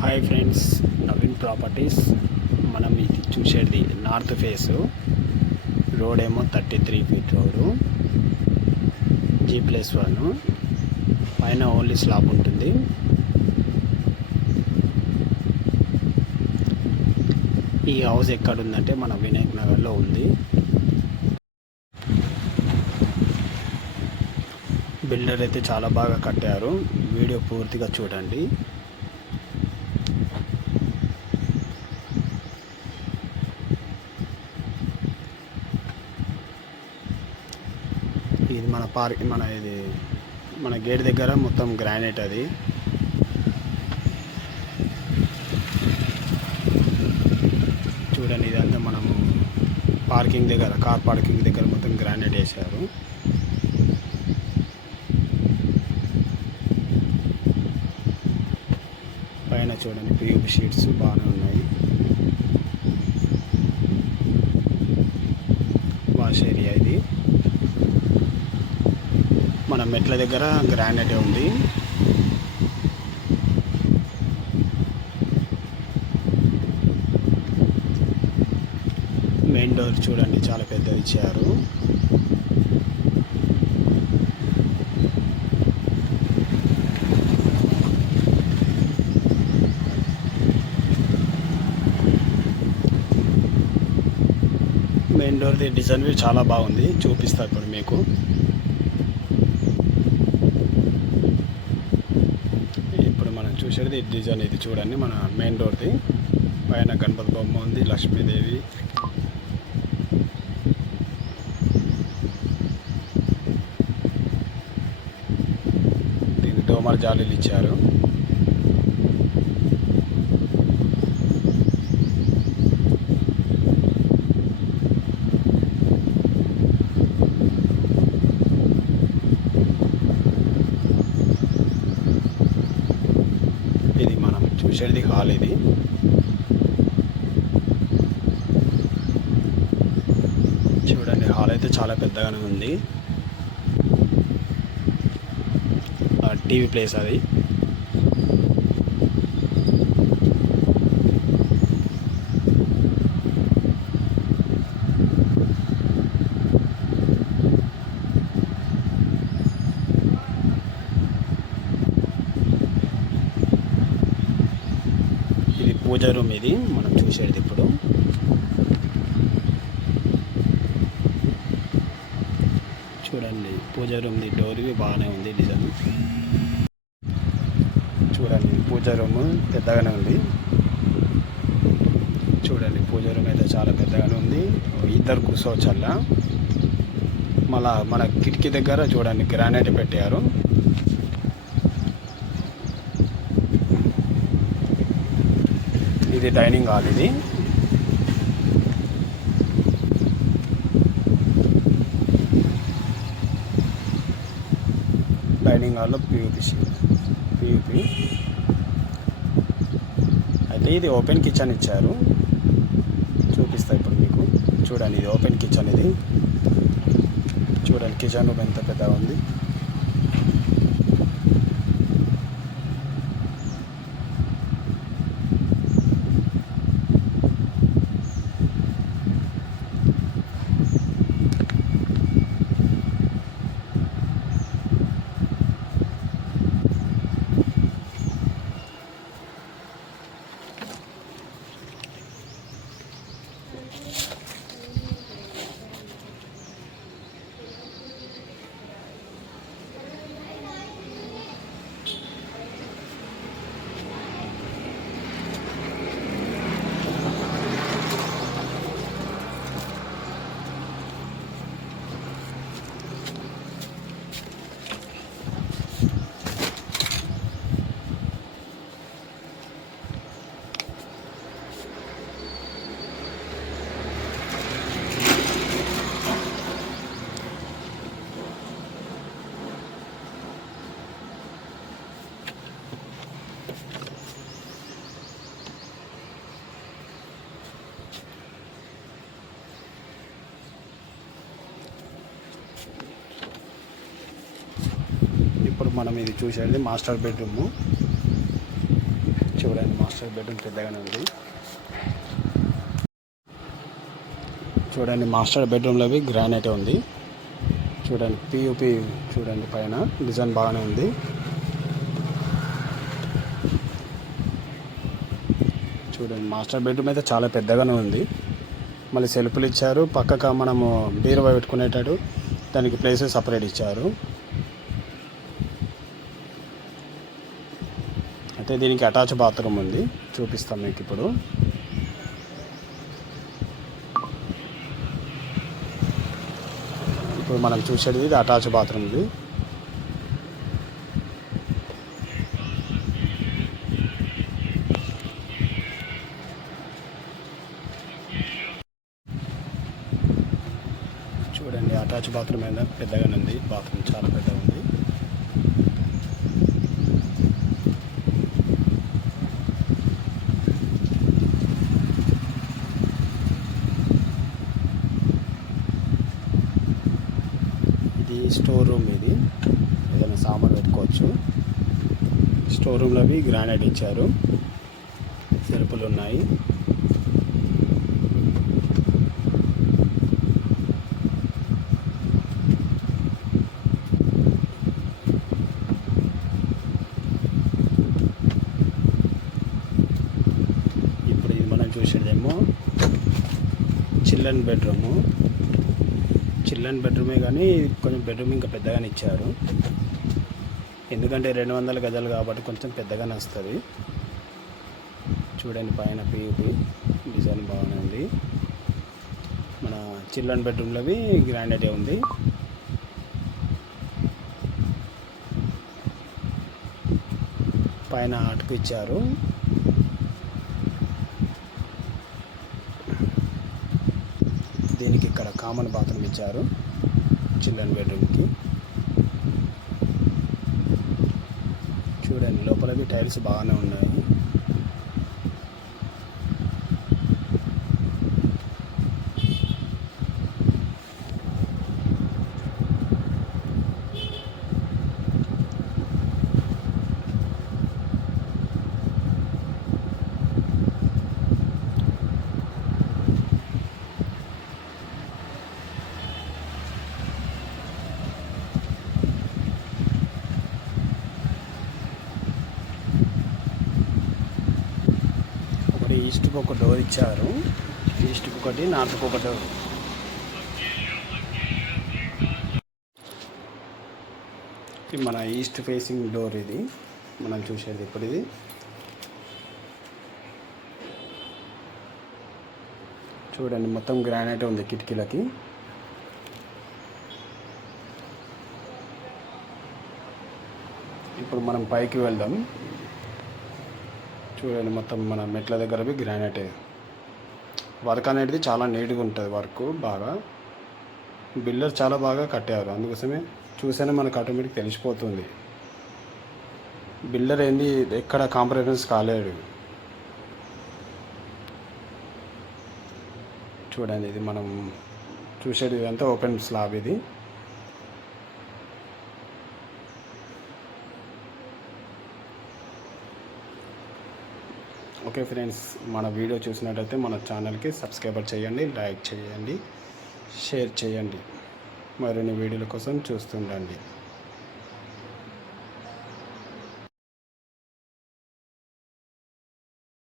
Hi friends, Naveen properties. మనం ఇది చూసేది నార్త్ ఫేసు రోడ్ ఏమో 33 ఫీట్ రోడ్డు, G+1 పైన ఓన్లీ స్లాబ్ ఉంటుంది. ఈ హౌస్ ఎక్కడుందంటే మన వినాయక్ నగర్లో ఉంది. బిల్డర్ అయితే చాలా బాగా కట్టారు. వీడియో పూర్తిగా చూడండి. ఇది మన గేట్ దగ్గర మొత్తం గ్రానైట్. అది చూడండి. ఇదంతా మనము పార్కింగ్ దగ్గర, కార్ పార్కింగ్ దగ్గర మొత్తం గ్రానైట్ వేశారు. పైన చూడండి పియూపీ షీట్స్ బాగానే ఉన్నాయి. వాష్ ఏరియా ఇది. మన మెట్ల దగ్గర గ్రానైట్ ఉంది. మెయిన్ డోర్ చూడండి, చాలా పెద్దది ఇచ్చారు. మెయిన్ డోర్ది డిజైన్ చాలా బాగుంది, చూపిస్తా ఇప్పుడు మీకు. ఇప్పుడు మనం చూసేది డిజైన్ ఇది చూడండి. మన మెయిన్ డోర్ది పైన గణపతి బొమ్మ ఉంది, లక్ష్మీదేవి. దీనికి దోమల జాలీలు ఇచ్చారు. ఇది మనం చూసేది హాల్. ఇది చూడండి, హాల్ అయితే చాలా పెద్దగానే ఉంది. టీవీ ప్లేస్ అది. ఇది పూజ రూమ్. ఇది మనం చూసేది ఇప్పుడు. చూడండి పూజ రూమ్ది డోర్ బాగానే ఉంది డిజైన్. చూడండి పూజ రూమ్ పెద్దగానే ఉంది. చూడండి పూజ రూమ్ అయితే చాలా పెద్దగానే ఉంది. ఇద్దరు కూర్చోవచ్చల్లా. మళ్ళా మన కిటికీ దగ్గర చూడండి గ్రానైట్ పెట్టారు. ఇది డైనింగ్ హాల్. ఇది డైనింగ్ హాల్లో పియూపీ అయితే ఇది ఓపెన్ కిచెన్ ఇచ్చారు. చూపిస్తా ఇప్పుడు మీకు. చూడండి ఇది ఓపెన్ కిచెన్. ఇది చూడండి కిచెన్ రూమ్ ఎంత పెద్దగా ఉంది. ఇప్పుడు మనం ఇది చూసేది మాస్టర్ బెడ్రూమ్. చూడండి మాస్టర్ బెడ్రూమ్ పెద్దగానే ఉంది. చూడండి మాస్టర్ బెడ్రూమ్లో గ్రానైట్ ఉంది. చూడండి పియూపీ చూడండి, పైన డిజైన్ బాగానే ఉంది. చూడండి మాస్టర్ బెడ్రూమ్ అయితే చాలా పెద్దగానే ఉంది. మళ్ళీ సెల్ఫ్లు ఇచ్చారు. పక్కగా మనము బీరువా పెట్టుకునేటట్టు దానికి ప్లేసెస్ సపరేట్ ఇచ్చారు. అయితే దీనికి అటాచ్ బాత్రూమ్ ఉంది, చూపిస్తాం మీకు ఇప్పుడు. ఇప్పుడు మనం చూసేది ఇది అటాచ్ బాత్రూమ్. ఇది చూడండి అటాచ్ బాత్రూమ్ అయినా పెద్దగానే ఉంది. బాత్రూమ్ చాలా పెద్దగా ఉంది. ఇది స్టోర్ రూమ్. ఇది ఏదైనా సామాన్ పెట్టుకోవచ్చు. స్టోర్ రూమ్లో గ్రానైట్ ఇచ్చారు. సెల్ఫ్లు ఉన్నాయి. ఇప్పుడు ఇది మనం చూసేదేమో చిల్డ్రన్ బెడ్రూము. చిల్డ్రన్ బెడ్రూమే కానీ కొంచెం బెడ్రూమ్ ఇంకా పెద్దగానే ఇచ్చారు. ఎందుకంటే 200 గజాలు కాబట్టి కొంచెం పెద్దగానే వస్తుంది. చూడండి పైన పియూపీ డిజైన్ బాగానే ఉంది. మన చిల్డ్రన్ బెడ్రూమ్లో గ్రానైటే ఉంది. పైన అటుకు ఇచ్చారు. దీనికి ఇక్కడ కామన్ బాత్రూమ్ ఇచ్చారు చిల్డ్రన్ బెడ్రూమ్కి. చూడండి లోపల టైల్స్ బాగానే ఉన్నాయి. ఈస్ట్కి ఒక డోర్ ఇచ్చారు. ఈస్ట్కి ఒకటి, నార్త్కి ఒక డోర్. ఇది మన ఈస్ట్ ఫేసింగ్ డోర్. ఇది మనం చూసేది ఇప్పుడు. ఇది చూడండి మొత్తం గ్రానైట్ ఉంది కిటికీలకి. ఇప్పుడు మనం పైకి వెళ్దాం. చూడండి మొత్తం మన మెట్ల దగ్గర గ్రానైట్. వర్క్ అనేది చాలా నీట్గా ఉంటుంది. వర్క్ బాగా బిల్డర్ చాలా బాగా కట్టారు. అందుకోసమే చూస్తేనే మనకు ఆటోమేటిక్ తెలిసిపోతుంది. బిల్డర్ ఏంది ఎక్కడ కాంప్రమైజ్ కాలేడు. చూడండి ఇది మనం చూసేది ఇదంతా ఓపెన్ స్లాబ్. ఇది ఓకే ఫ్రెండ్స్, మన వీడియో చూసినట్టయితే మన ఛానల్కి సబ్స్క్రైబర్ చేయండి, లైక్ చేయండి, షేర్ చేయండి. మరిన్ని వీడియోల కోసం చూస్తుండండి.